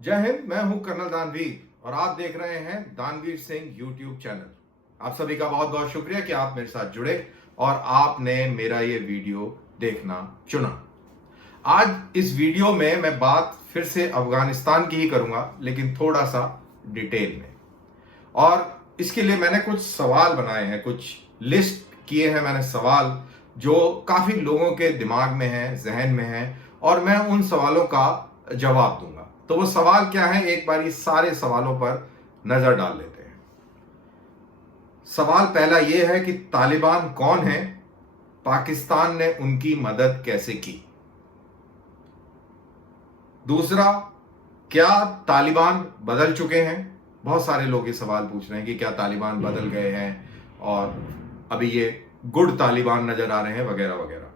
जय हिंद। मैं हूं कर्नल दानवीर और आप देख रहे हैं दानवीर सिंह यूट्यूब चैनल। आप सभी का बहुत बहुत शुक्रिया कि आप मेरे साथ जुड़े और आपने मेरा ये वीडियो देखना चुना। आज इस वीडियो में मैं बात फिर से अफगानिस्तान की ही करूंगा, लेकिन थोड़ा सा डिटेल में। और इसके लिए मैंने कुछ सवाल बनाए हैं, कुछ लिस्ट किए हैं मैंने सवाल जो काफी लोगों के दिमाग में हैं, जहन में हैं, और मैं उन सवालों का जवाब दूंगा। तो वो सवाल क्या है, एक बार इस सारे सवालों पर नजर डाल लेते हैं। सवाल पहला यह है कि तालिबान कौन है, पाकिस्तान ने उनकी मदद कैसे की। दूसरा, क्या तालिबान बदल चुके हैं। बहुत सारे लोग ये सवाल पूछ रहे हैं कि क्या तालिबान बदल गए हैं और अभी ये गुड तालिबान नजर आ रहे हैं, वगैरह वगैरह।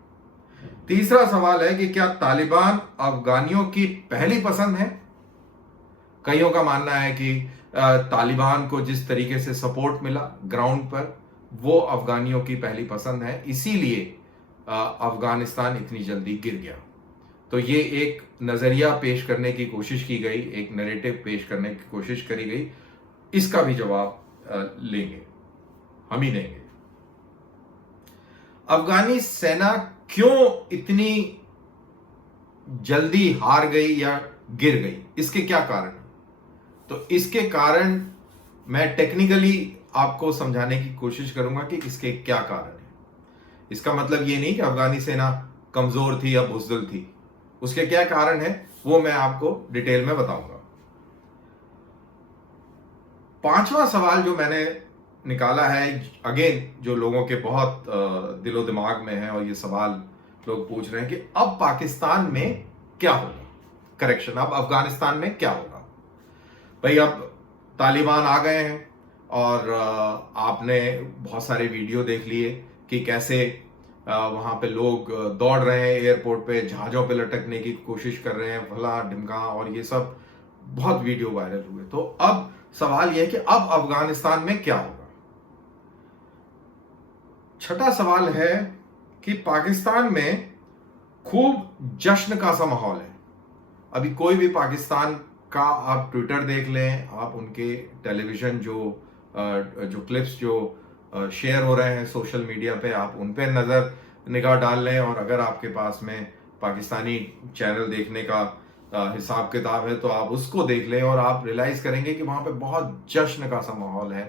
तीसरा सवाल है कि क्या तालिबान अफगानियों की पहली पसंद है। कईयों का मानना है कि तालिबान को जिस तरीके से सपोर्ट मिला ग्राउंड पर, वो अफगानियों की पहली पसंद है, इसीलिए अफगानिस्तान इतनी जल्दी गिर गया। तो ये एक नजरिया पेश करने की कोशिश की गई, एक नैरेटिव पेश करने की कोशिश करी गई। इसका भी जवाब लेंगे, हम ही देंगे। अफगानी सेना क्यों इतनी जल्दी हार गई या गिर गई, इसके क्या कारण है। तो इसके कारण मैं टेक्निकली आपको समझाने की कोशिश करूंगा कि इसके क्या कारण है। इसका मतलब ये नहीं कि अफगानी सेना कमजोर थी या बुजदिल थी, उसके क्या कारण है वो मैं आपको डिटेल में बताऊंगा। पांचवा सवाल जो मैंने निकाला है, अगेन जो लोगों के बहुत दिलो दिमाग में है, और ये सवाल लोग पूछ रहे हैं कि अब पाकिस्तान में क्या होगा, करेक्शन, अब अफगानिस्तान में क्या होगा। भाई, अब तालिबान आ गए हैं और आपने बहुत सारे वीडियो देख लिए कि कैसे वहां पे लोग दौड़ रहे हैं, एयरपोर्ट पे जहाजों पे लटकने की कोशिश कर रहे हैं, फला ढिमका, और ये सब बहुत वीडियो वायरल हुए। तो अब सवाल यह है कि अब अफगानिस्तान में क्या होगा। छठा सवाल है कि पाकिस्तान में खूब जश्न का सा माहौल है। अभी कोई भी पाकिस्तान का आप ट्विटर देख लें, आप उनके टेलीविजन जो क्लिप्स जो शेयर हो रहे हैं सोशल मीडिया पे, आप उन पे नज़र निगाह डाल लें, और अगर आपके पास में पाकिस्तानी चैनल देखने का हिसाब किताब है तो आप उसको देख लें, और आप रियलाइज करेंगे कि वहां पे बहुत जश्न का सा माहौल है।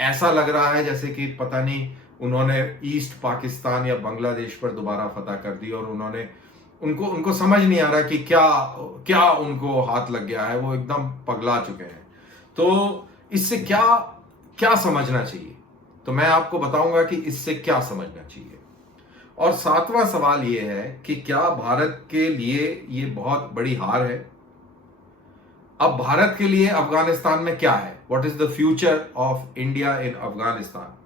ऐसा लग रहा है जैसे कि पता नहीं उन्होंने ईस्ट पाकिस्तान या बांग्लादेश पर दोबारा फतह कर दी, और उन्होंने उनको उनको समझ नहीं आ रहा कि क्या क्या उनको हाथ लग गया है, वो एकदम पगला चुके हैं। तो इससे क्या क्या समझना चाहिए, तो मैं आपको बताऊंगा कि इससे क्या समझना चाहिए। और सातवां सवाल ये है कि क्या भारत के लिए ये बहुत बड़ी हार है। अब भारत के लिए अफगानिस्तान में क्या है, what is the future of India in Afghanistan.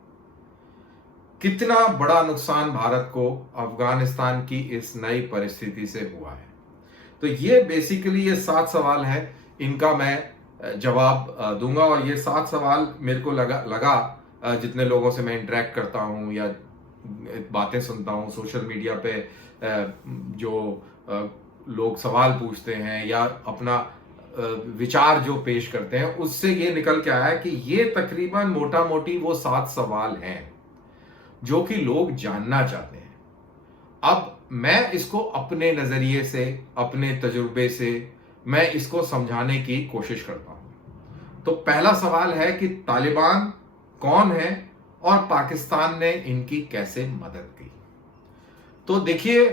कितना बड़ा नुकसान भारत को अफगानिस्तान की इस नई परिस्थिति से हुआ है। तो ये बेसिकली ये 7 सवाल हैं, इनका मैं जवाब दूंगा। और ये 7 सवाल मेरे को लगा जितने लोगों से मैं इंटरेक्ट करता हूं या बातें सुनता हूं सोशल मीडिया पे, जो लोग सवाल पूछते हैं या अपना विचार जो पेश करते हैं, उससे ये निकल के आया कि ये तकरीबन मोटा मोटी वो 7 सवाल हैं जो कि लोग जानना चाहते हैं। अब मैं इसको अपने नजरिए से, अपने तजुर्बे से मैं इसको समझाने की कोशिश करता हूं। तो पहला सवाल है कि तालिबान कौन है और पाकिस्तान ने इनकी कैसे मदद की। तो देखिए,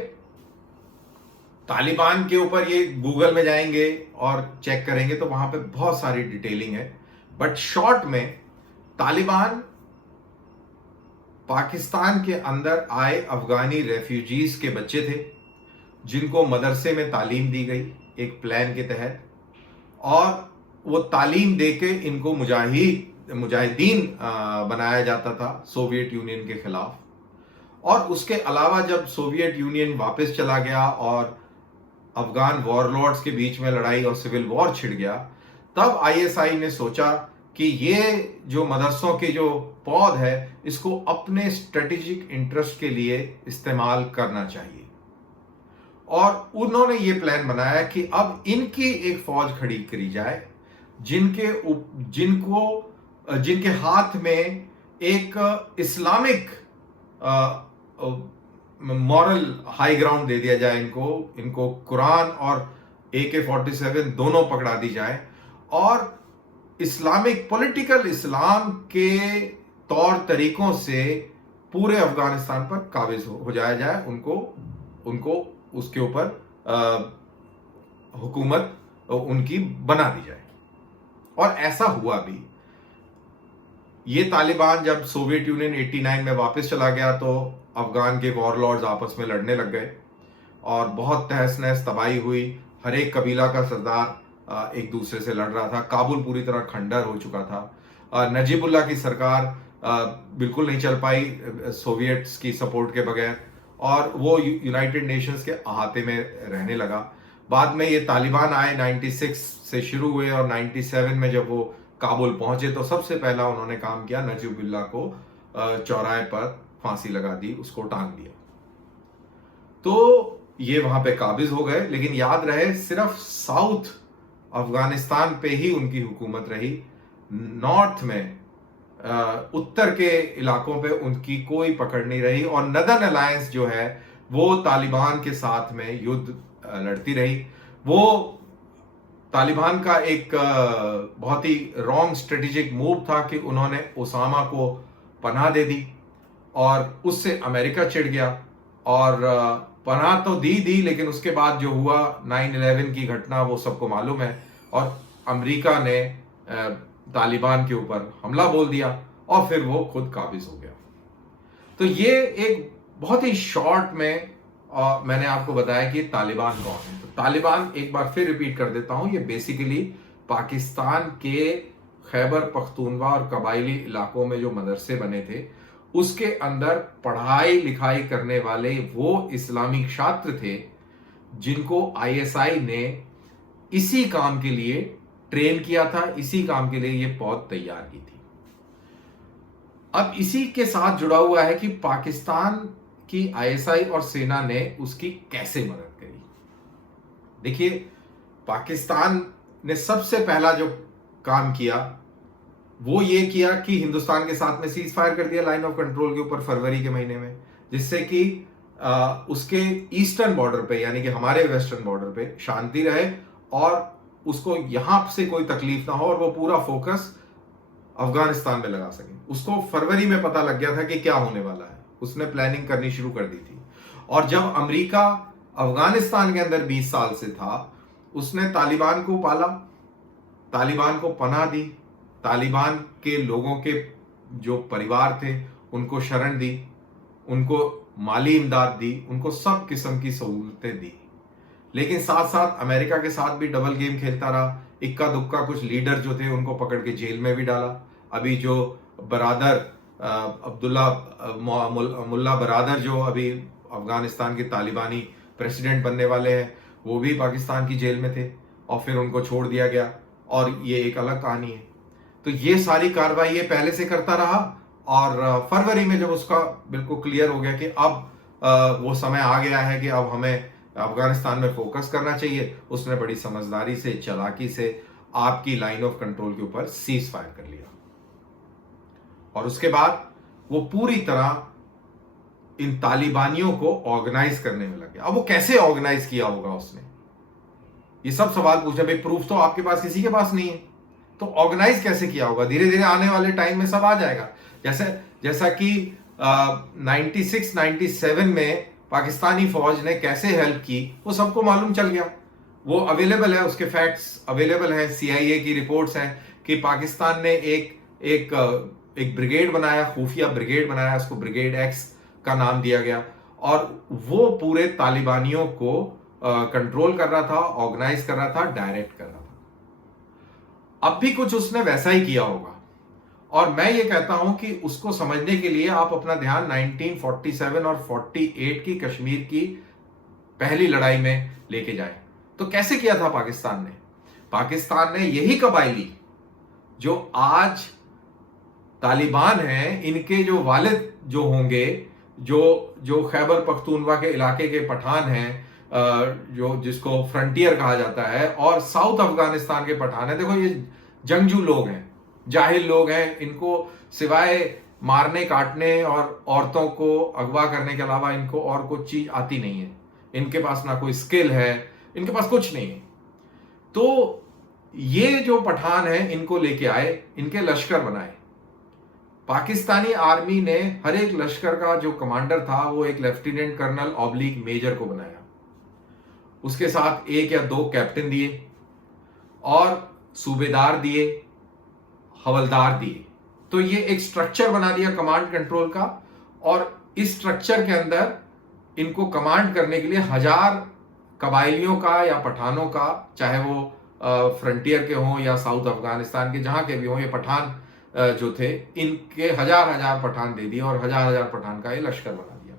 तालिबान के ऊपर ये गूगल में जाएंगे और चेक करेंगे तो वहां पे बहुत सारी डिटेलिंग है, बट शॉर्ट में तालिबान पाकिस्तान के अंदर आए अफगानी रेफ्यूजीज के बच्चे थे जिनको मदरसे में तालीम दी गई एक प्लान के तहत, और वो तालीम देके इनको मुजाहिदीन बनाया जाता था सोवियत यूनियन के खिलाफ। और उसके अलावा जब सोवियत यूनियन वापस चला गया और अफगान वॉरलॉर्ड्स के बीच में लड़ाई और सिविल वॉर छिड़ गया, तब आईएसआई ने सोचा कि ये जो मदरसों की जो पौध है, इसको अपने स्ट्रेटेजिक इंटरेस्ट के लिए इस्तेमाल करना चाहिए। और उन्होंने ये प्लान बनाया कि अब इनकी एक फौज खड़ी करी जाए जिनके हाथ में एक इस्लामिक मॉरल हाई ग्राउंड दे दिया जाए, इनको कुरान और AK-47 दोनों पकड़ा दी जाए और इस्लामिक पॉलिटिकल इस्लाम के तौर तरीकों से पूरे अफगानिस्तान पर काबिज हो जाया जाए, उनको उसके ऊपर हुकूमत उनकी बना दी जाए। और ऐसा हुआ भी। ये तालिबान जब सोवियत यूनियन 89 में वापस चला गया तो अफगान के वॉरलॉर्ड्स आपस में लड़ने लग गए और बहुत तहस नहस तबाही हुई। हर एक कबीला का सरदार एक दूसरे से लड़ रहा था। काबुल पूरी तरह खंडर हो चुका था। नजीबुल्लाह की सरकार बिल्कुल नहीं चल पाई सोवियट्स की सपोर्ट के बगैर और वो यूनाइटेड नेशंस के अहाते में रहने लगा। बाद में ये तालिबान आए, 96 से शुरू हुए और 97 में जब वो काबुल पहुंचे तो सबसे पहला उन्होंने काम किया, नजीबुल्लाह को चौराहे पर फांसी लगा दी, उसको टांग दिया। तो ये वहां पे काबिज हो गए। लेकिन याद रहे सिर्फ साउथ अफगानिस्तान पे ही उनकी हुकूमत रही। नॉर्थ में उत्तर के इलाकों पे उनकी कोई पकड़ नहीं रही और नदर्न अलायंस जो है वो तालिबान के साथ में युद्ध लड़ती रही। वो तालिबान का एक बहुत ही रॉन्ग स्ट्रेटेजिक मूव था कि उन्होंने ओसामा को पनाह दे दी और उससे अमेरिका चिढ़ गया और पनाह तो दी लेकिन उसके बाद जो हुआ 9/11 की घटना वो सबको मालूम है और अमेरिका ने तालिबान के ऊपर हमला बोल दिया और फिर वो खुद काबिज हो गया। तो ये एक बहुत ही शॉर्ट में मैंने आपको बताया कि तालिबान कौन है। तो तालिबान एक बार फिर रिपीट कर देता हूं, ये बेसिकली पाकिस्तान के खैबर पख्तूनवा और कबायली इलाकों में जो मदरसे बने थे उसके अंदर पढ़ाई लिखाई करने वाले वो इस्लामिक छात्र थे जिनको ISI ने इसी काम के लिए ट्रेन किया था, इसी काम के लिए ये पौध तैयार की थी। अब इसी के साथ जुड़ा हुआ है कि पाकिस्तान की ISI और सेना ने उसकी कैसे मदद करी। देखिए, पाकिस्तान ने सबसे पहला जो काम किया वो ये किया कि हिंदुस्तान के साथ में सीज फायर कर दिया लाइन ऑफ कंट्रोल के ऊपर फरवरी के महीने में, जिससे कि उसके ईस्टर्न बॉर्डर पे यानी कि हमारे वेस्टर्न बॉर्डर पे शांति रहे और उसको यहां से कोई तकलीफ ना हो और वो पूरा फोकस अफगानिस्तान में लगा सके। उसको फरवरी में पता लग गया था कि क्या होने वाला है, उसने प्लानिंग करनी शुरू कर दी थी। और जब अमेरिका अफगानिस्तान के अंदर 20 साल से था, उसने तालिबान को पाला, तालिबान को पनाह दी, तालिबान के लोगों के जो परिवार थे उनको शरण दी, उनको माली इमदाद दी, उनको सब किस्म की सहूलतें दी। लेकिन साथ साथ अमेरिका के साथ भी डबल गेम खेलता रहा। इक्का दुक्का कुछ लीडर जो थे उनको पकड़ के जेल में भी डाला। अभी जो बरादर अब्दुल्ला मुल्ला बरादर जो अभी अफगानिस्तान के तालिबानी प्रेसिडेंट बनने वाले हैं, वो भी पाकिस्तान की जेल में थे और फिर उनको छोड़ दिया गया और ये एक अलग कहानी है। तो ये सारी कार्रवाई ये पहले से करता रहा और फरवरी में जब उसका बिल्कुल क्लियर हो गया कि अब वो समय आ गया है कि अब हमें अफगानिस्तान में फोकस करना चाहिए, उसने बड़ी समझदारी से, चालाकी से आपकी लाइन ऑफ कंट्रोल के ऊपर सीज फायर कर लिया और उसके बाद वो पूरी तरह इन तालिबानियों को ऑर्गेनाइज करने में लग गया। अब वो कैसे ऑर्गेनाइज किया होगा उसने, ये सब सवाल पूछे। भाई प्रूफ तो आपके पास किसी के पास नहीं है, तो ऑर्गेनाइज कैसे किया होगा? धीरे धीरे आने वाले टाइम में सब आ जाएगा। जैसा कि 96-97 में पाकिस्तानी फौज ने कैसे हेल्प की वो सबको मालूम चल गया। वो अवेलेबल है, उसके फैक्ट्स अवेलेबल हैं, CIA की रिपोर्ट्स हैं कि पाकिस्तान ने एक ब्रिगेड बनाया, खुफिया ब्रिगेड बनाया, उसको ब्रिगेड X का नाम दिया गया और वो पूरे तालिबानियों को कंट्रोल कर रहा था, ऑर्गेनाइज कर रहा था, डायरेक्ट कर रहा था। अब भी कुछ उसने वैसा ही किया होगा और मैं ये कहता हूं कि उसको समझने के लिए आप अपना ध्यान 1947 और 48 की कश्मीर की पहली लड़ाई में लेके जाएं। तो कैसे किया था पाकिस्तान ने? पाकिस्तान ने यही कबायली जो आज तालिबान हैं, इनके जो वालिद जो होंगे, जो खैबर पख्तूनवा के इलाके के पठान हैं, जो जिसको फ्रंटियर कहा जाता है, और साउथ अफगानिस्तान के पठान है। देखो ये जंगजू लोग हैं, जाहिल लोग हैं, इनको सिवाय मारने काटने और औरतों को अगवा करने के अलावा इनको और कुछ चीज आती नहीं है। इनके पास ना कोई स्किल है, इनके पास कुछ नहीं है। तो ये जो पठान है इनको लेके आए, इनके लश्कर बनाए। पाकिस्तानी आर्मी ने हर एक लश्कर का जो कमांडर था वो एक लेफ्टिनेंट कर्नल ऑब्लिक मेजर को बनाया। उसके साथ 1 या 2 कैप्टन दिए और सूबेदार दिए, हवलदार दिए। तो ये एक स्ट्रक्चर बना दिया कमांड कंट्रोल का, और इस स्ट्रक्चर के अंदर इनको कमांड करने के लिए 1000 कबाइलियों का या पठानों का, चाहे वो फ्रंटियर के हों या साउथ अफगानिस्तान के जहां के भी हों, ये पठान जो थे इनके 1000 पठान दे दिए और 1000 पठान का ये लश्कर बना दिया।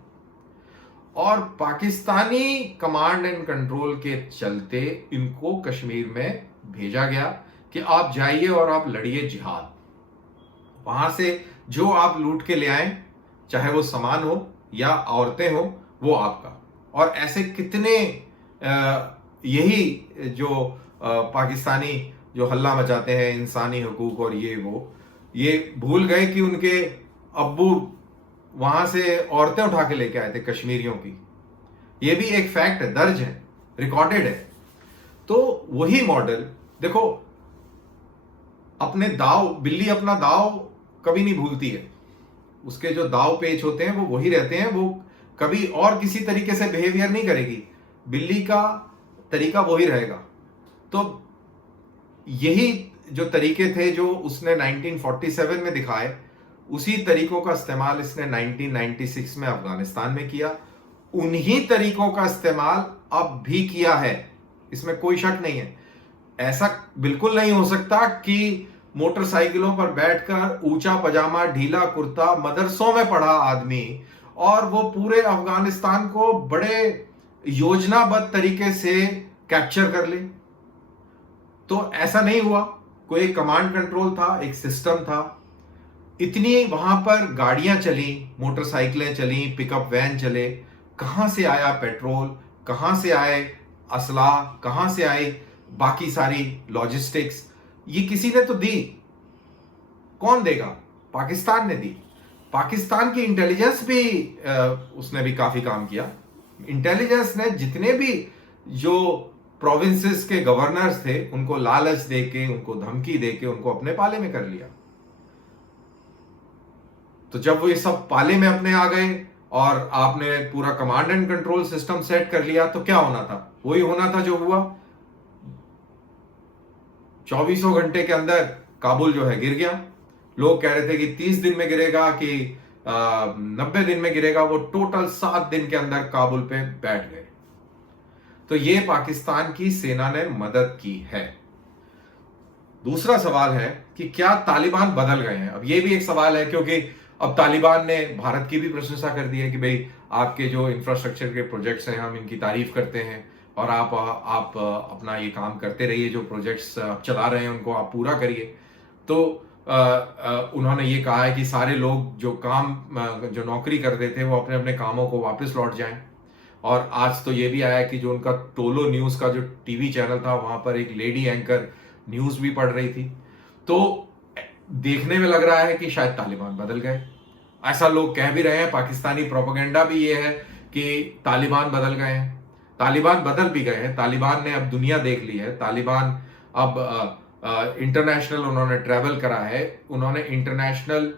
और पाकिस्तानी कमांड एंड कंट्रोल के चलते इनको कश्मीर में भेजा गया कि आप जाइए और आप लड़िए जिहाद। वहां से जो आप लूट के ले आए, चाहे वो सामान हो या औरतें हो, वो आपका। और ऐसे कितने यही जो पाकिस्तानी जो हल्ला मचाते हैं इंसानी हकूक और ये भूल गए कि उनके अब्बू वहां से औरतें उठा के लेके आए थे कश्मीरियों की। ये भी एक फैक्ट है, दर्ज है, रिकॉर्डेड है। तो वही मॉडल देखो, अपने दाव, बिल्ली अपना दाव कभी नहीं भूलती है। उसके जो दाव पेच होते हैं वो वही रहते हैं, वो कभी और किसी तरीके से बिहेवियर नहीं करेगी। बिल्ली का तरीका वही रहेगा। तो यही जो तरीके थे जो उसने 1947 में दिखाए, उसी तरीकों का इस्तेमाल इसने 1996 में अफगानिस्तान में किया। उन्हीं तरीकों का इस्तेमाल अब भी किया है, इसमें कोई शक नहीं है। ऐसा बिल्कुल नहीं हो सकता कि मोटरसाइकिलों पर बैठकर ऊंचा पजामा, ढीला कुर्ता, मदरसों में पढ़ा आदमी और वो पूरे अफगानिस्तान को बड़े योजनाबद्ध तरीके से कैप्चर कर ले। तो ऐसा नहीं हुआ। कोई एक कमांड कंट्रोल था, एक सिस्टम था। इतनी वहां पर गाड़ियां चली, मोटरसाइकिलें चली, पिकअप वैन चले। कहां से आया पेट्रोल, कहां से आए असला, कहां से आई बाकी सारी लॉजिस्टिक्स, ये किसी ने तो दी। कौन देगा? पाकिस्तान ने दी। पाकिस्तान की इंटेलिजेंस भी उसने भी काफी काम किया। इंटेलिजेंस ने जितने भी जो प्रोविंसेस के गवर्नर्स थे उनको लालच देके, उनको धमकी देके उनको अपने पाले में कर लिया। तो जब वो ये सब पाले में अपने आ गए और आपने पूरा command and control system set कर लिया, तो क्या होना था? वही होना था जो हुआ। 24 घंटे के अंदर काबुल जो है गिर गया। लोग कह रहे थे कि 30 दिन में गिरेगा कि 90 दिन में गिरेगा, वो टोटल 7 दिन के अंदर काबुल पे बैठ गए। तो ये पाकिस्तान की सेना ने मदद की है। दूसरा सवाल है कि क्या तालिबान बदल गए हैं? अब ये भी एक सवाल है, क्योंकि अब तालिबान ने भारत की भी प्रशंसा कर दी है कि भाई आपके जो इंफ्रास्ट्रक्चर के प्रोजेक्ट्स हैं हम इनकी तारीफ करते हैं और आप अपना ये काम करते रहिए, जो प्रोजेक्ट्स आप चला रहे हैं उनको आप पूरा करिए। तो उन्होंने ये कहा है कि सारे लोग जो नौकरी करते थे वो अपने अपने कामों को वापस लौट जाएं। और आज तो ये भी आया कि जो उनका टोलो न्यूज़ का जो टीवी चैनल था वहां पर एक लेडी एंकर न्यूज़ भी पढ़ रही थी। तो देखने में लग रहा है कि शायद तालिबान बदल गए। ऐसा लोग कह भी रहे हैं, पाकिस्तानी प्रोपेगेंडा भी ये है कि तालिबान बदल गए हैं। तालिबान बदल भी गए हैं। तालिबान ने अब दुनिया देख ली है। तालिबान अब इंटरनेशनल उन्होंने ट्रैवल करा है, उन्होंने इंटरनेशनल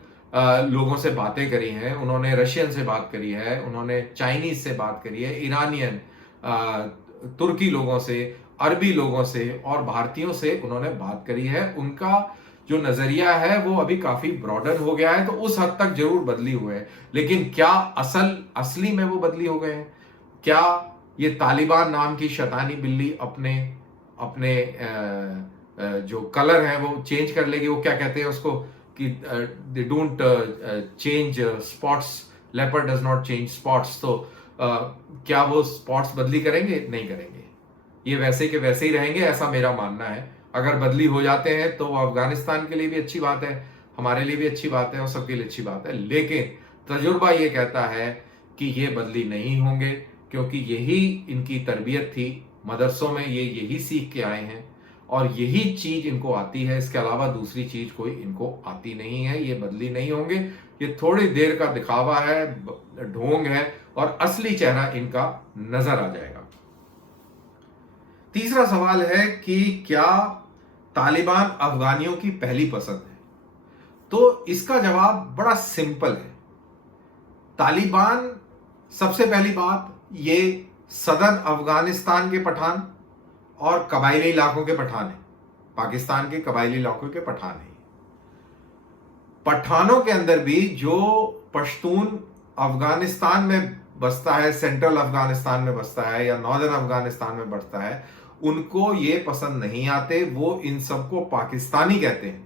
लोगों से बातें करी हैं, उन्होंने रशियन से बात करी है, उन्होंने चाइनीज से बात करी है, ईरानियन, तुर्की लोगों से, अरबी लोगों से और भारतीयों से उन्होंने बात करी है। उनका जो नजरिया है वो अभी काफी ब्रॉडन हो गया है। तो उस हद तक जरूर बदली हुए हैं, लेकिन क्या असली में वो बदली हो गए हैं? क्या ये तालिबान नाम की शैतानी बिल्ली अपने अपने जो कलर है वो चेंज कर लेगी? वो क्या कहते हैं उसको कि they don't change spots, leopard does not change spots. तो क्या वो स्पॉट्स बदली करेंगे? नहीं करेंगे। ये वैसे के वैसे ही रहेंगे, ऐसा मेरा मानना है। अगर बदली हो जाते हैं तो अफगानिस्तान के लिए भी अच्छी बात है, हमारे लिए भी अच्छी बात है और सबके लिए अच्छी बात है। लेकिन तजुर्बा ये कहता है कि ये बदली नहीं होंगे। क्योंकि यही इनकी तरबियत थी, मदरसों में ये यही सीख के आए हैं और यही चीज इनको आती है। इसके अलावा दूसरी चीज कोई इनको आती नहीं है। ये बदली नहीं होंगे, ये थोड़ी देर का दिखावा है, ढोंग है, और असली चेहरा इनका नजर आ जाएगा। तीसरा सवाल है कि क्या तालिबान अफगानियों की पहली पसंद है? तो इसका जवाब बड़ा सिंपल है। तालिबान, सबसे पहली बात, ये सदर्न अफगानिस्तान के पठान और कबायली इलाकों के पठान है। पाकिस्तान के कबायली इलाकों के पठान है। पठानों के अंदर भी जो पश्तून अफगानिस्तान में बसता है, सेंट्रल अफगानिस्तान में बसता है या नॉर्दर्न अफगानिस्तान में बसता है, उनको ये पसंद नहीं आते। वो इन सबको पाकिस्तानी कहते हैं।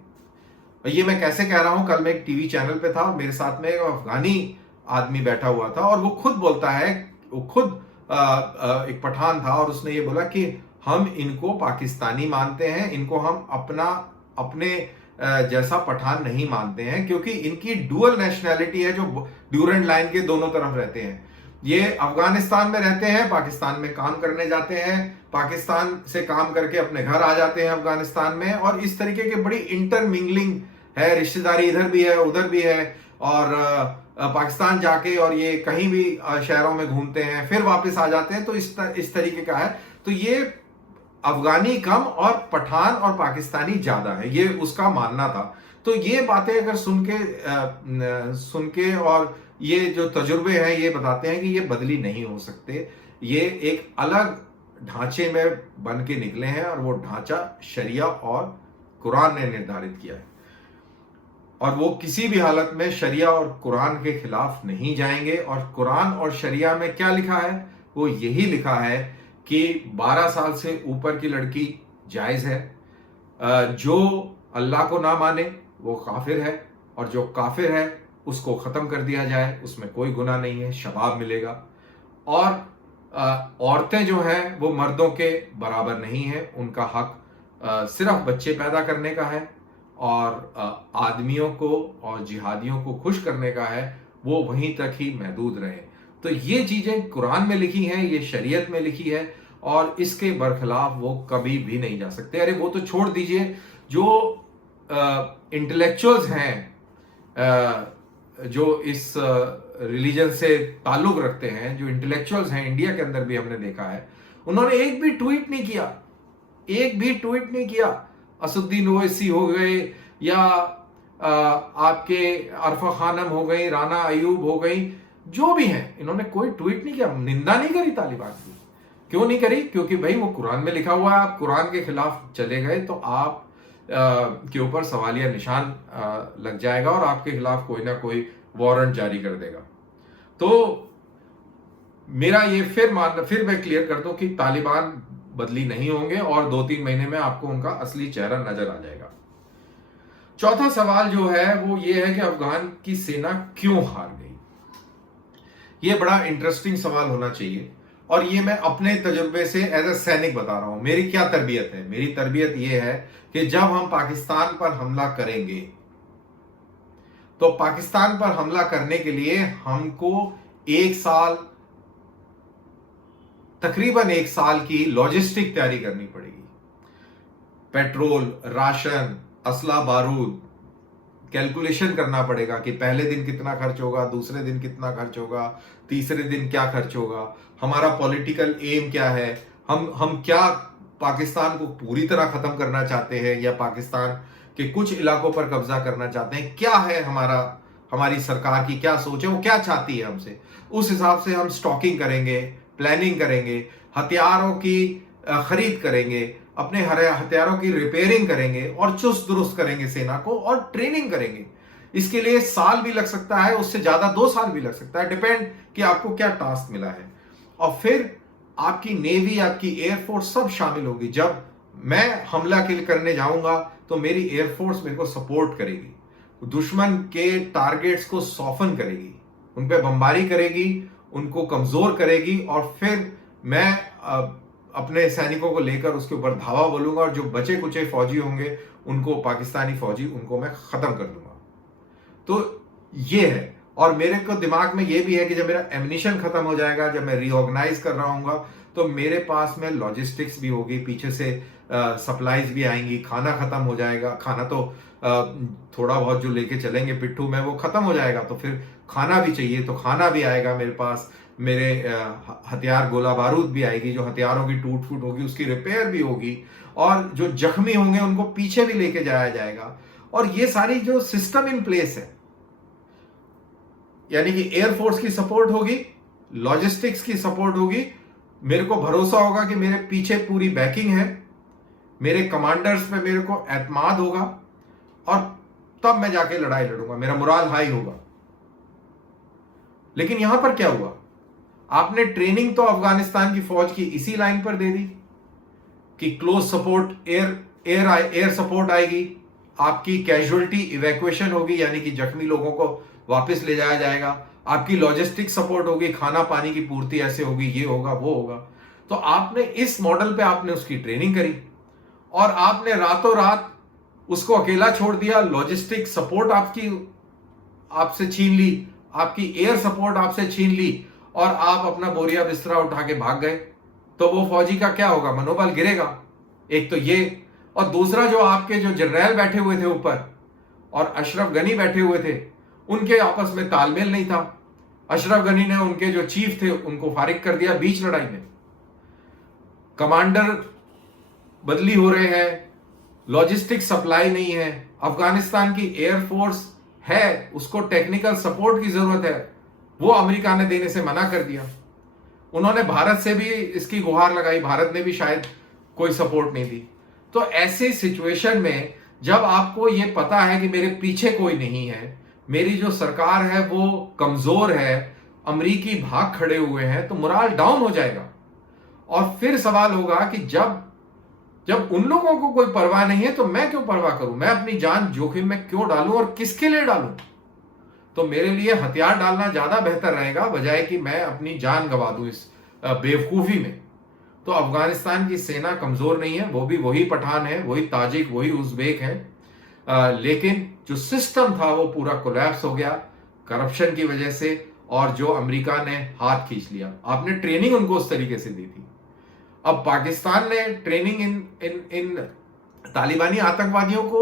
और ये मैं कैसे कह रहा हूं, कल मैं एक टीवी चैनल पे था और मेरे साथ में एक अफगानी आदमी बैठा हुआ था और वो खुद बोलता है, वो खुद एक पठान था और उसने ये बोला कि हम इनको पाकिस्तानी मानते हैं, इनको हम अपने जैसा पठान नहीं मानते हैं, क्योंकि इनकी डुअल नेशनैलिटी है, जो ड्यूरेंट लाइन के दोनों तरफ रहते हैं। ये अफगानिस्तान में रहते हैं, पाकिस्तान में काम करने जाते हैं, पाकिस्तान से काम करके अपने घर आ जाते हैं अफगानिस्तान में, और इस तरीके की बड़ी इंटरमिंगलिंग है, रिश्तेदारी इधर भी है उधर भी है, और पाकिस्तान जाके और ये कहीं भी शहरों में घूमते हैं, फिर वापस आ जाते हैं। तो इस तरीके का है। तो ये अफगानी कम और पठान और पाकिस्तानी ज्यादा है, ये उसका मानना था। तो ये बातें अगर सुन के और ये जो तजुर्बे हैं ये बताते हैं कि ये बदली नहीं हो सकते। ये एक अलग ढांचे में बन के निकले हैं और वो ढांचा शरिया और कुरान ने निर्धारित किया है, और वो किसी भी हालत में शरिया और कुरान के खिलाफ नहीं जाएंगे। और कुरान और शरिया में क्या लिखा है? वो यही लिखा है कि 12 साल से ऊपर की लड़की जायज है, जो अल्लाह को ना माने वो काफिर है, और जो काफिर है उसको खत्म कर दिया जाए, उसमें कोई गुनाह नहीं है, शबाब मिलेगा। और औरतें जो हैं वो मर्दों के बराबर नहीं है, उनका हक सिर्फ बच्चे पैदा करने का है, और आदमियों को और जिहादियों को खुश करने का है, वो वहीं तक ही महदूद रहे। तो ये चीजें कुरान में लिखी हैं, ये शरीयत में लिखी है, और इसके बरखिलाफ वो कभी भी नहीं जा सकते। अरे वो तो छोड़ दीजिए, जो इंटेलेक्चुअल्स हैं, जो इस रिलीजन से ताल्लुक रखते हैं, जो इंटेलेक्चुअल्स हैं, इंडिया के अंदर भी हमने देखा है, उन्होंने एक भी ट्वीट नहीं किया, एक भी ट्वीट नहीं किया। असुद्दीन ओवैसी हो गए, या आपके अरफा खानम हो गई, राना अयूब हो गई, जो भी हैं, इन्होंने कोई ट्वीट नहीं किया, निंदा नहीं करी तालिबान की। क्यों नहीं करी? क्योंकि भाई वो कुरान में लिखा हुआ है, आप कुरान के खिलाफ चले गए तो आप के ऊपर सवालिया निशान लग जाएगा और आपके खिलाफ कोई ना कोई वारंट जारी कर देगा। तो मेरा ये फिर मैं क्लियर कर दूं कि तालिबान बदली नहीं होंगे, और 2-3 महीने में आपको उनका असली चेहरा नजर आ जाएगा। चौथा सवाल जो है वो ये है कि अफगान की सेना क्यों हार गई? ये बड़ा इंटरेस्टिंग सवाल होना चाहिए, और ये मैं अपने तजुर्बे से एज ए सैनिक बता रहा हूं। मेरी क्या तरबियत है? मेरी तरबियत ये है कि जब हम पाकिस्तान पर हमला करेंगे तो पाकिस्तान पर हमला करने के लिए हमको तकरीबन एक साल की लॉजिस्टिक तैयारी करनी पड़ेगी। पेट्रोल, राशन, असला बारूद, कैलकुलेशन करना पड़ेगा कि पहले दिन कितना खर्च होगा, दूसरे दिन कितना खर्च होगा, तीसरे दिन क्या खर्च होगा, हमारा पॉलिटिकल एम क्या है, हम क्या पाकिस्तान को पूरी तरह खत्म करना चाहते हैं या पाकिस्तान के कुछ इलाकों पर कब्जा करना चाहते हैं, क्या है हमारी सरकार की क्या सोच है, वो क्या चाहती है हमसे। उस हिसाब से हम स्टॉकिंग करेंगे, प्लानिंग करेंगे, हथियारों की खरीद करेंगे, अपने हथियारों की रिपेयरिंग करेंगे और चुस्त दुरुस्त करेंगे सेना को, और ट्रेनिंग करेंगे। इसके लिए साल भी लग सकता है, उससे ज्यादा 2 साल भी लग सकता है, डिपेंड कि आपको क्या टास्क मिला है। और फिर आपकी नेवी, आपकी एयरफोर्स सब शामिल होगी। जब मैं हमला करने जाऊंगा तो मेरी एयरफोर्स मेरे को सपोर्ट करेगी, दुश्मन के टारगेट्स को सॉफन करेगी, उन पे बमबारी करेगी, उनको कमजोर करेगी, और फिर मैं अपने सैनिकों को लेकर उसके ऊपर धावा बोलूंगा, और जो बचे कुचे फौजी होंगे उनको, पाकिस्तानी फौजी, उनको मैं खत्म कर दूंगा। तो ये है। और मेरे को दिमाग में ये भी है कि जब मेरा एमिनिशन खत्म हो जाएगा, जब मैं रीऑर्गेनाइज कर रहा हूँ, तो मेरे पास में लॉजिस्टिक्स भी होगी, पीछे से सप्लाईज भी आएंगी, खाना खत्म हो जाएगा। खाना तो थोड़ा बहुत जो लेके चलेंगे पिट्ठू में वो खत्म हो जाएगा, तो फिर खाना भी चाहिए, तो खाना भी आएगा मेरे पास। मेरे हथियार, गोला बारूद भी आएगी, जो हथियारों की टूट फूट होगी उसकी रिपेयर भी होगी, और जो जख्मी होंगे उनको पीछे भी लेके जाया जाएगा। और ये सारी जो सिस्टम इन प्लेस है, यानी कि एयरफोर्स की सपोर्ट होगी, लॉजिस्टिक्स की सपोर्ट होगी, मेरे को भरोसा होगा कि मेरे पीछे पूरी बैकिंग है, मेरे कमांडर्स पे मेरे को एतमाद होगा, और तब मैं जाके लड़ाई लड़ूंगा, मेरा मोराल हाई होगा। लेकिन यहां पर क्या हुआ, आपने ट्रेनिंग तो अफगानिस्तान की फौज की इसी लाइन पर दे दी कि क्लोज सपोर्ट, एयर सपोर्ट आएगी, आपकी कैजुअलिटी इवैक्यूएशन होगी, यानी कि जख्मी लोगों को वापस ले जाया जाएगा, आपकी लॉजिस्टिक सपोर्ट होगी, खाना पानी की पूर्ति ऐसे होगी, ये होगा वो होगा। तो आपने इस मॉडल पे आपने उसकी ट्रेनिंग करी, और आपने रातों रात उसको अकेला छोड़ दिया। लॉजिस्टिक सपोर्ट आपसे छीन ली, आपकी एयर सपोर्ट आपसे छीन ली, और आप अपना बोरिया बिस्तरा उठा के भाग गए। तो वो फौजी का क्या होगा, मनोबल गिरेगा। एक तो ये, और दूसरा जो आपके जो जनरल बैठे हुए थे ऊपर और अशरफ गनी बैठे हुए थे, उनके आपस में तालमेल नहीं था। अशरफ गनी ने उनके जो चीफ थे उनको फारिग कर दिया बीच लड़ाई में। कमांडर बदली हो रहे हैं, लॉजिस्टिक सप्लाई नहीं है, अफगानिस्तान की एयरफोर्स है, उसको टेक्निकल सपोर्ट की जरूरत है, वो अमेरिका ने देने से मना कर दिया। उन्होंने भारत से भी इसकी गुहार लगाई, भारत ने भी शायद कोई सपोर्ट नहीं दी। तो ऐसी सिचुएशन में जब आपको ये पता है कि मेरे पीछे कोई नहीं है, मेरी जो सरकार है वो कमजोर है, अमरीकी भाग खड़े हुए हैं, तो मोराल डाउन हो जाएगा। और फिर सवाल होगा कि जब उन लोगों को कोई परवाह नहीं है तो मैं क्यों परवाह करूं, मैं अपनी जान जोखिम में क्यों डालूं, और किसके लिए डालूं। तो मेरे लिए हथियार डालना ज्यादा बेहतर रहेगा, बजाय कि मैं अपनी जान गंवा दूं इस बेवकूफी में। तो अफगानिस्तान की सेना कमजोर नहीं है, वो भी वही पठान है, वही ताजिक, वही उज़्बेक है, लेकिन जो सिस्टम था वो पूरा कोलैप्स हो गया करप्शन की वजह से, और जो अमेरिका ने हाथ खींच लिया। आपने ट्रेनिंग उनको उस तरीके से दी थी। अब पाकिस्तान ने ट्रेनिंग इन तालिबानी आतंकवादियों को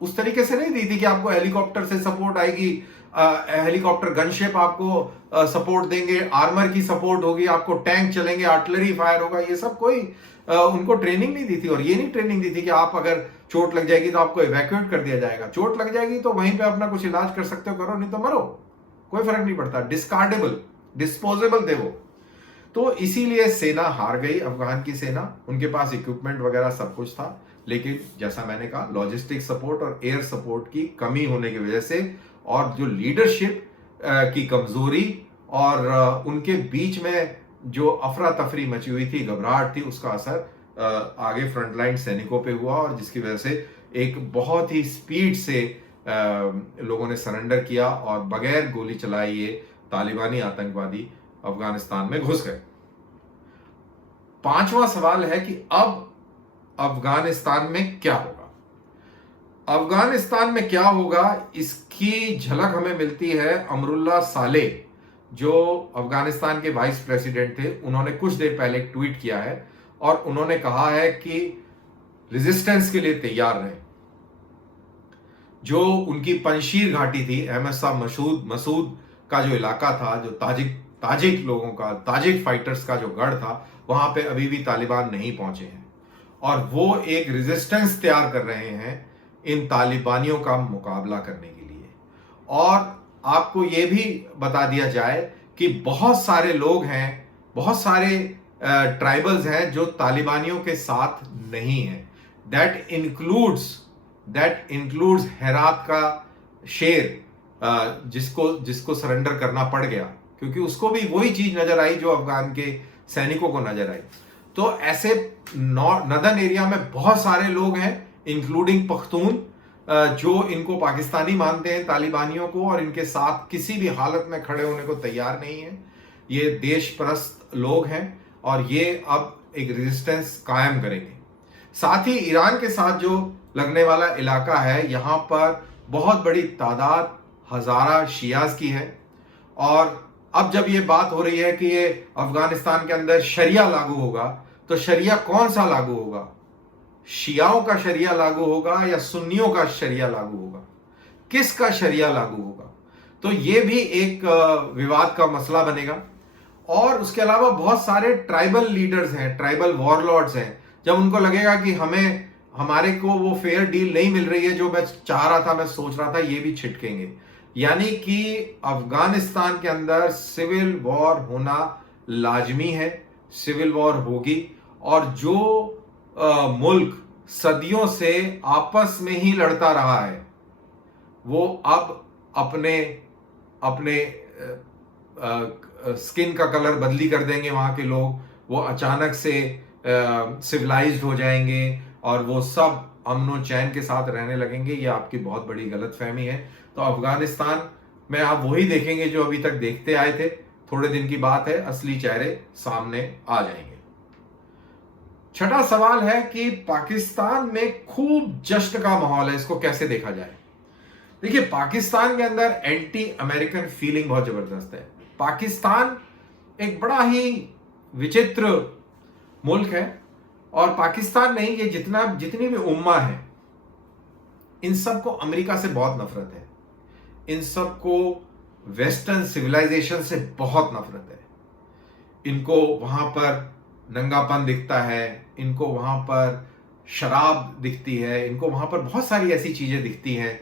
उस तरीके से नहीं दी थी कि आपको हेलीकॉप्टर से सपोर्ट आएगी, हेलीकॉप्टर गनशिप आपको सपोर्ट देंगे, आर्मर की सपोर्ट होगी, आपको टैंक चलेंगे, आर्टिलरी फायर होगा, ये सब कोई उनको ट्रेनिंग नहीं दी थी। और ये नहीं ट्रेनिंग दी थी कि आप अगर चोट लग जाएगी तो आपको इवैक्यूएट कर दिया जाएगा, चोट लग जाएगी तो वहीं पे अपना कुछ इलाज कर सकते हो, करो, नहीं तो मरो, कोई फर्क नहीं पड़ता। डिस्कार्डेबल, डिस्पोजेबल थे वो। तो इसीलिए सेना हार गई, अफगान की सेना। उनके पास इक्विपमेंट वगैरह सब कुछ था, लेकिन जैसा मैंने कहा लॉजिस्टिक सपोर्ट और एयर सपोर्ट की कमी होने की वजह से, और जो लीडरशिप की कमजोरी, और उनके बीच में जो अफरा तफरी मची हुई थी, घबराहट थी, उसका असर आगे फ्रंटलाइन सैनिकों पे हुआ, और जिसकी वजह से एक बहुत ही स्पीड से लोगों ने सरेंडर किया, और बगैर गोली चलाए ये तालिबानी आतंकवादी अफगानिस्तान में घुस गए। पांचवा सवाल है कि अब अफगानिस्तान में क्या होगा। अफगानिस्तान में क्या होगा इसकी झलक हमें मिलती है अमरुल्लाह साले, जो अफगानिस्तान के वाइस प्रेसिडेंट थे। उन्होंने कुछ देर पहले एक ट्वीट किया है, और उन्होंने कहा है कि रेजिस्टेंस के लिए तैयार रहें। जो उनकी पंशीर घाटी थी, अहमद शाह मसूद का जो इलाका था, जो ताजिक लोगों का, ताजिक फाइटर्स का जो गढ़ था, वहां पे अभी भी तालिबान नहीं पहुंचे हैं, और वो एक रेजिस्टेंस तैयार कर रहे हैं इन तालिबानियों का मुकाबला करने के लिए। और आपको ये भी बता दिया जाए कि बहुत सारे लोग हैं, बहुत सारे ट्राइबल्स हैं जो तालिबानियों के साथ नहीं हैं। दैट इंक्लूड्स हेरात का शेर, जिसको सरेंडर करना पड़ गया, क्योंकि उसको भी वही चीज नजर आई जो अफगान के सैनिकों को नजर आई। तो ऐसे नदर्न एरिया में बहुत सारे लोग हैं, इंक्लूडिंग पख्तून, जो इनको पाकिस्तानी मानते हैं तालिबानियों को, और इनके साथ किसी भी हालत में खड़े होने को तैयार नहीं है। ये देश परस्त लोग हैं, और ये अब एक रेजिस्टेंस कायम करेंगे। साथ ही ईरान के साथ जो लगने वाला इलाका है, यहां पर बहुत बड़ी तादाद हजारा शियाज की है, और अब जब ये बात हो रही है कि ये अफगानिस्तान के अंदर शरिया लागू होगा, तो शरिया कौन सा लागू होगा? शियाओं का शरिया लागू होगा या सुन्नियों का शरिया लागू होगा? किसका शरिया लागू होगा? तो ये भी एक विवाद का मसला बनेगा। और उसके अलावा बहुत सारे ट्राइबल लीडर्स हैं, ट्राइबल वॉरलॉर्ड्स हैं, जब उनको लगेगा कि हमारे को वो फेयर डील नहीं मिल रही है जो मैं चाह रहा था, मैं सोच रहा था, ये भी छिटकेंगे। यानी कि अफगानिस्तान के अंदर सिविल वॉर होना लाजमी है, सिविल वॉर होगी। और जो मुल्क सदियों से आपस में ही लड़ता रहा है, वो अब अपने अपने स्किन का कलर बदली कर देंगे। वहां के लोग वो अचानक से सिविलाइज्ड हो जाएंगे और वो सब अमनो चैन के साथ रहने लगेंगे। ये आपकी बहुत बड़ी गलतफहमी है। तो अफगानिस्तान में आप वही देखेंगे जो अभी तक देखते आए थे। थोड़े दिन की बात है, असली चेहरे सामने आ जाएंगे। छठा सवाल है कि पाकिस्तान में खूब जश्न का माहौल है, इसको कैसे देखा जाए? देखिए, पाकिस्तान के अंदर एंटी अमेरिकन फीलिंग बहुत जबरदस्त है। पाकिस्तान एक बड़ा ही विचित्र मुल्क है, और पाकिस्तान नहीं, ये जितनी भी उम्मा है, इन सबको अमेरिका से बहुत नफरत है। इन सबको वेस्टर्न सिविलाइजेशन से बहुत नफरत है। इनको वहां पर नंगापन दिखता है, इनको वहां पर शराब दिखती है, इनको वहां पर बहुत सारी ऐसी चीजें दिखती हैं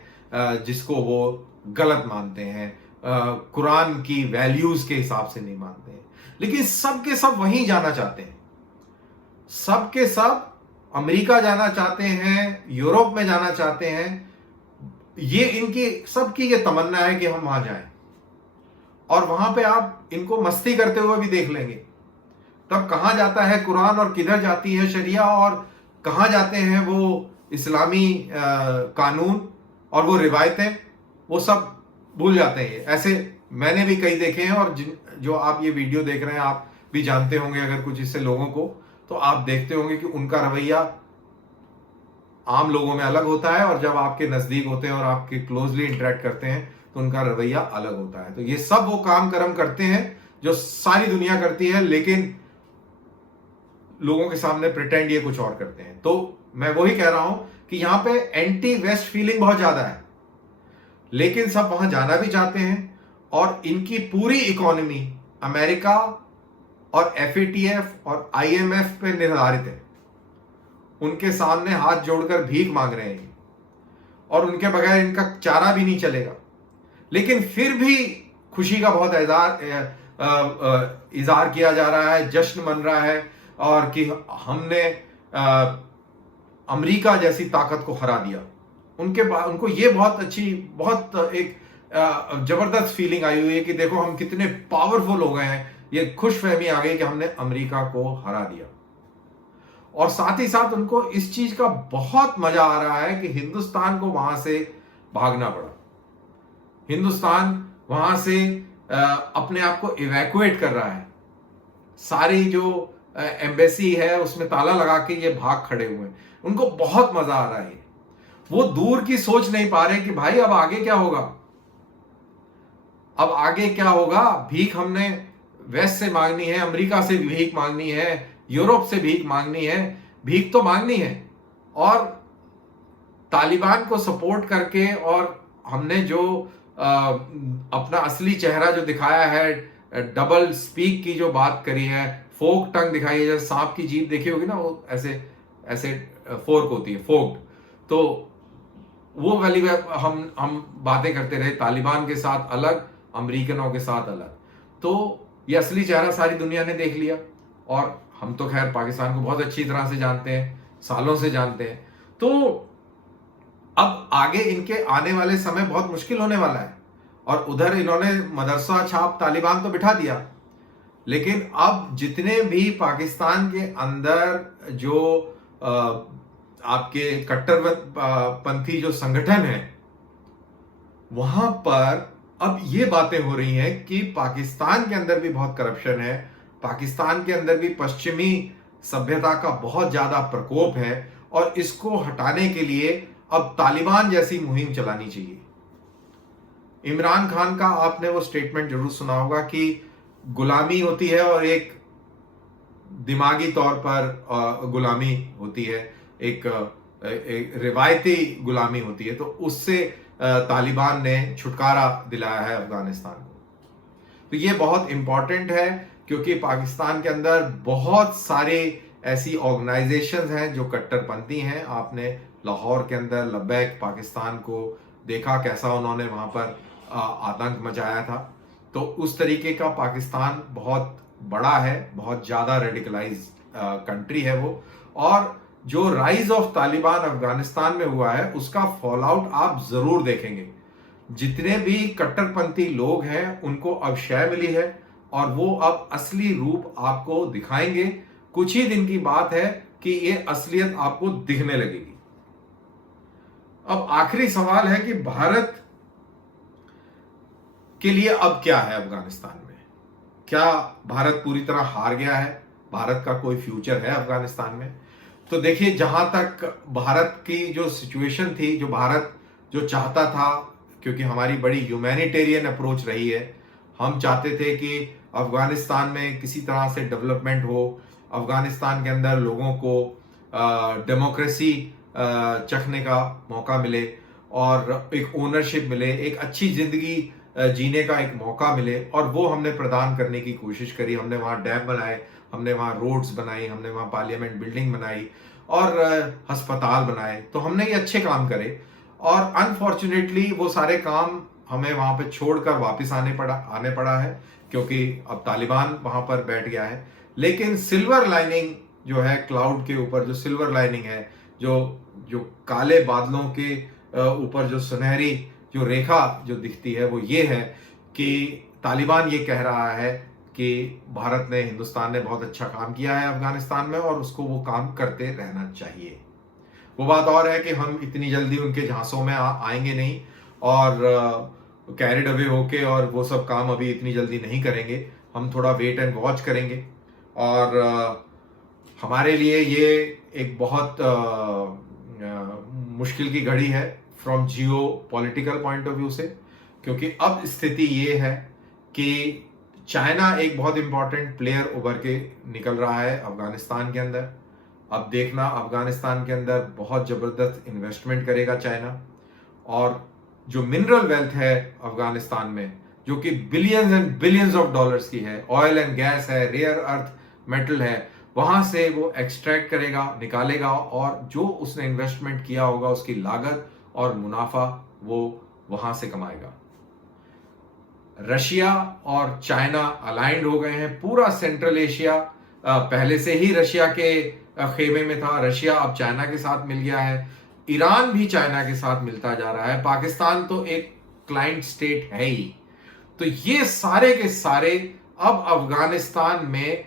जिसको वो गलत मानते हैं, कुरान की वैल्यूज के हिसाब से नहीं मानते हैं। लेकिन सब के सब वहीं जाना चाहते हैं, सब के सब अमेरिका जाना चाहते हैं, यूरोप में जाना चाहते हैं। ये इनकी सबकी ये तमन्ना है कि हम वहां जाएं, और वहां पे आप इनको मस्ती करते हुए भी देख लेंगे। तब कहां जाता है कुरान और किधर जाती है शरिया, और कहां जाते हैं वो इस्लामी कानून और वो रिवायतें, वो सब भूल जाते हैं। ऐसे मैंने भी कई देखे हैं, और जो आप ये वीडियो देख रहे हैं, आप भी जानते होंगे अगर कुछ इससे लोगों को, तो आप देखते होंगे कि उनका रवैया आम लोगों में अलग होता है, और जब आपके नजदीक होते हैं और आपके क्लोजली इंटरेक्ट करते हैं तो उनका रवैया अलग होता है। तो ये सब वो काम कर्म करते हैं जो सारी दुनिया करती है, लेकिन लोगों के सामने प्रिटेंड ये कुछ और करते हैं। तो मैं वही कह रहा हूं कि यहां पे एंटी वेस्ट फीलिंग बहुत ज्यादा है, लेकिन सब वहां जाना भी चाहते हैं। और इनकी पूरी इकोनॉमी अमेरिका और FATF और IMF पे निर्धारित है। उनके सामने हाथ जोड़कर भीख मांग रहे हैं, और उनके बगैर इनका चारा भी नहीं चलेगा। लेकिन फिर भी खुशी का बहुत इजहार किया जा रहा है, जश्न मन रहा है, और कि हमने अमेरिका जैसी ताकत को हरा दिया। उनको ये बहुत अच्छी, बहुत एक जबरदस्त फीलिंग आई हुई है कि देखो हम कितने पावरफुल हो गए हैं। ये खुशफहमी आ गई कि हमने अमेरिका को हरा दिया। और साथ ही साथ उनको इस चीज का बहुत मजा आ रहा है कि हिंदुस्तान को वहां से भागना पड़ा। हिंदुस्तान वहां से अपने आप को इवैक्यूएट कर रहा है। सारी जो एम्बेसी है उसमें ताला लगा के ये भाग खड़े हुए हैं। उनको बहुत मजा आ रहा है। वो दूर की सोच नहीं पा रहे कि भाई अब आगे क्या होगा, अब आगे क्या होगा। भीख हमने वेस्ट से मांगनी है, अमेरिका से भीख मांगनी है, यूरोप से भीख मांगनी है, भीख तो मांगनी है। और तालिबान को सपोर्ट करके, और हमने जो अपना असली चेहरा जो दिखाया है, डबल स्पीक की जो बात करी है, फोक टंग दिखाई है, जैसे सांप की जीभ देखी होगी ना, वो ऐसे ऐसे फोर्क होती है, फोक्ड। तो वो वाली हम बातें करते रहे, तालिबान के साथ अलग, अमेरिकनों के साथ अलग। तो ये असली चेहरा सारी दुनिया ने देख लिया, और हम तो खैर पाकिस्तान को बहुत अच्छी तरह से जानते हैं, सालों से जानते हैं। तो अब आगे इनके आने वाले समय बहुत मुश्किल होने वाला है। और उधर इन्होंने मदरसा छाप तालिबान तो बिठा दिया, लेकिन अब जितने भी पाकिस्तान के अंदर जो आपके कट्टरपंथी जो संगठन है, वहां पर अब ये बातें हो रही हैं कि पाकिस्तान के अंदर भी बहुत करप्शन है, पाकिस्तान के अंदर भी पश्चिमी सभ्यता का बहुत ज्यादा प्रकोप है, और इसको हटाने के लिए अब तालिबान जैसी मुहिम चलानी चाहिए। इमरान खान का आपने वो स्टेटमेंट जरूर सुना होगा कि गुलामी होती है और एक दिमागी तौर पर गुलामी होती है, एक रिवायती गुलामी होती है। तो उससे तालिबान ने छुटकारा दिलाया है अफगानिस्तान को। तो ये बहुत इंपॉर्टेंट है क्योंकि पाकिस्तान के अंदर बहुत सारे ऐसी ऑर्गेनाइजेशंस हैं जो कट्टरपंथी हैं। आपने लाहौर के अंदर लब्बैक पाकिस्तान को देखा, कैसा उन्होंने वहां पर आतंक मचाया था। तो उस तरीके का पाकिस्तान बहुत बड़ा है, बहुत ज्यादा रेडिकलाइज कंट्री है वो। और जो राइज ऑफ तालिबान अफगानिस्तान में हुआ है उसका फॉल आउट आप जरूर देखेंगे। जितने भी कट्टरपंथी लोग हैं उनको अब शय मिली है और वो अब असली रूप आपको दिखाएंगे। कुछ ही दिन की बात है कि ये असलियत आपको दिखने लगेगी। अब आखिरी सवाल है कि भारत के लिए अब क्या है अफगानिस्तान में? क्या भारत पूरी तरह हार गया है? भारत का कोई फ्यूचर है अफगानिस्तान में? तो देखिए, जहां तक भारत की जो सिचुएशन थी, जो भारत जो चाहता था, क्योंकि हमारी बड़ी ह्यूमैनिटेरियन अप्रोच रही है, हम चाहते थे कि अफगानिस्तान में किसी तरह से डेवलपमेंट हो, अफगानिस्तान के अंदर लोगों को डेमोक्रेसी चखने का मौका मिले और एक ओनरशिप मिले, एक अच्छी जिंदगी जीने का एक मौका मिले, और वो हमने प्रदान करने की कोशिश करी। हमने वहाँ डैम बनाए, हमने वहाँ रोड्स बनाई, हमने वहाँ पार्लियामेंट बिल्डिंग बनाई और अस्पताल बनाए। तो हमने ये अच्छे काम करे और अनफॉर्चुनेटली वो सारे काम हमें वहाँ पे छोड़कर वापस आने पड़ा है क्योंकि अब तालिबान वहाँ पर बैठ गया है। लेकिन सिल्वर लाइनिंग जो है, क्लाउड के ऊपर जो सिल्वर लाइनिंग है, जो जो काले बादलों के ऊपर जो सुनहरी जो रेखा जो दिखती है, वो ये है कि तालिबान ये कह रहा है कि भारत ने, हिंदुस्तान ने बहुत अच्छा काम किया है अफगानिस्तान में और उसको वो काम करते रहना चाहिए। वो बात और है कि हम इतनी जल्दी उनके झांसों में आएंगे नहीं और कैरिड अवे होके और वो सब काम अभी इतनी जल्दी नहीं करेंगे। हम थोड़ा वेट एंड वॉच करेंगे और हमारे लिए ये एक बहुत मुश्किल की घड़ी है from Jio political point of view से, क्योंकि अब स्थिति ये है कि चाइना एक बहुत इंपॉर्टेंट प्लेयर उभर के निकल रहा है अफगानिस्तान के अंदर। अब देखना, अफगानिस्तान के अंदर बहुत जबरदस्त इन्वेस्टमेंट करेगा चाइना, और जो मिनरल वेल्थ है अफगानिस्तान में, जो कि billions and billions of dollars की है, ऑयल एंड गैस है, रेयर अर्थ मेटल है, वहां से वो एक्सट्रैक्ट करेगा, निकालेगा, और जो उसने इन्वेस्टमेंट किया होगा उसकी लागत और मुनाफा वो वहां से कमाएगा। रशिया और चाइना अलाइंड हो गए हैं। पूरा सेंट्रल एशिया पहले से ही रशिया के खेमे में था, रशिया अब चाइना के साथ मिल गया है, ईरान भी चाइना के साथ मिलता जा रहा है, पाकिस्तान तो एक क्लाइंट स्टेट है ही। तो ये सारे के सारे अब अफगानिस्तान में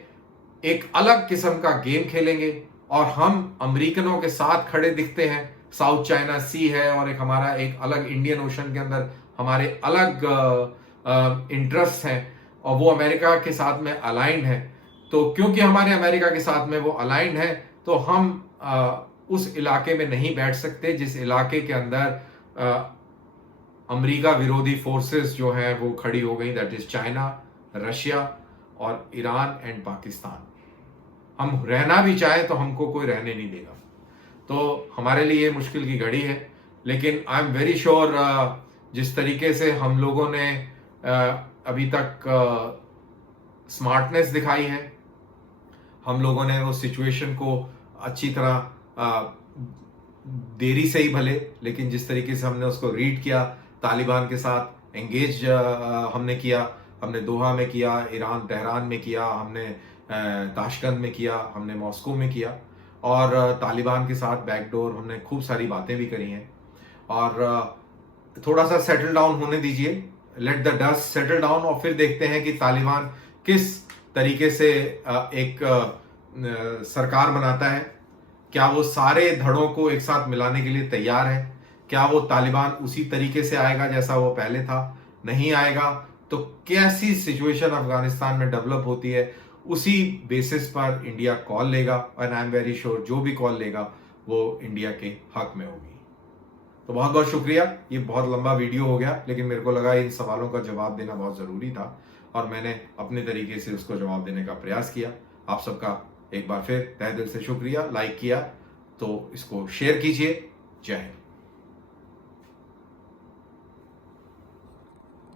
एक अलग किस्म का गेम खेलेंगे और हम अमेरिकनों के साथ खड़े दिखते हैं। साउथ चाइना सी है और एक हमारा एक अलग इंडियन ओशन के अंदर हमारे अलग इंटरेस्ट हैं और वो अमेरिका के साथ में अलाइंड है। तो क्योंकि हमारे अमेरिका के साथ में वो अलाइंड है तो हम उस इलाके में नहीं बैठ सकते जिस इलाके के अंदर अमेरिका विरोधी फोर्सेस जो हैं वो खड़ी हो गई, दैट इज चाइना, रशिया और ईरान एंड पाकिस्तान। हम रहना भी चाहें तो हमको कोई रहने नहीं देगा। तो हमारे लिए मुश्किल की घड़ी है, लेकिन आई एम वेरी श्योर जिस तरीके से हम लोगों ने अभी तक स्मार्टनेस दिखाई है, हम लोगों ने वो सिचुएशन को अच्छी तरह देरी से ही भले, लेकिन जिस तरीके से हमने उसको रीड किया, तालिबान के साथ एंगेज हमने किया, हमने दोहा में किया, ईरान तेहरान में किया, हमने ताशकंद में किया, हमने मॉस्को में किया, और तालिबान के साथ बैकडोर हमने खूब सारी बातें भी करी हैं। और थोड़ा सा सेटल डाउन होने दीजिए, let the dust settle down, और फिर देखते हैं कि तालिबान किस तरीके से एक सरकार बनाता है। क्या वो सारे धड़ों को एक साथ मिलाने के लिए तैयार है? क्या वो तालिबान उसी तरीके से आएगा जैसा वो पहले था? नहीं आएगा तो कैसी सिचुएशन अफगानिस्तान में डेवलप होती है, उसी बेसिस पर इंडिया कॉल लेगा, और आई एम वेरी श्योर जो भी कॉल लेगा वो इंडिया के हक में होगी। तो बहुत बहुत शुक्रिया। ये बहुत लंबा वीडियो हो गया, लेकिन मेरे को लगा इन सवालों का जवाब देना बहुत ज़रूरी था और मैंने अपने तरीके से उसको जवाब देने का प्रयास किया। आप सबका एक बार फिर तहे दिल से शुक्रिया। लाइक किया तो इसको शेयर कीजिए। जय हिंद।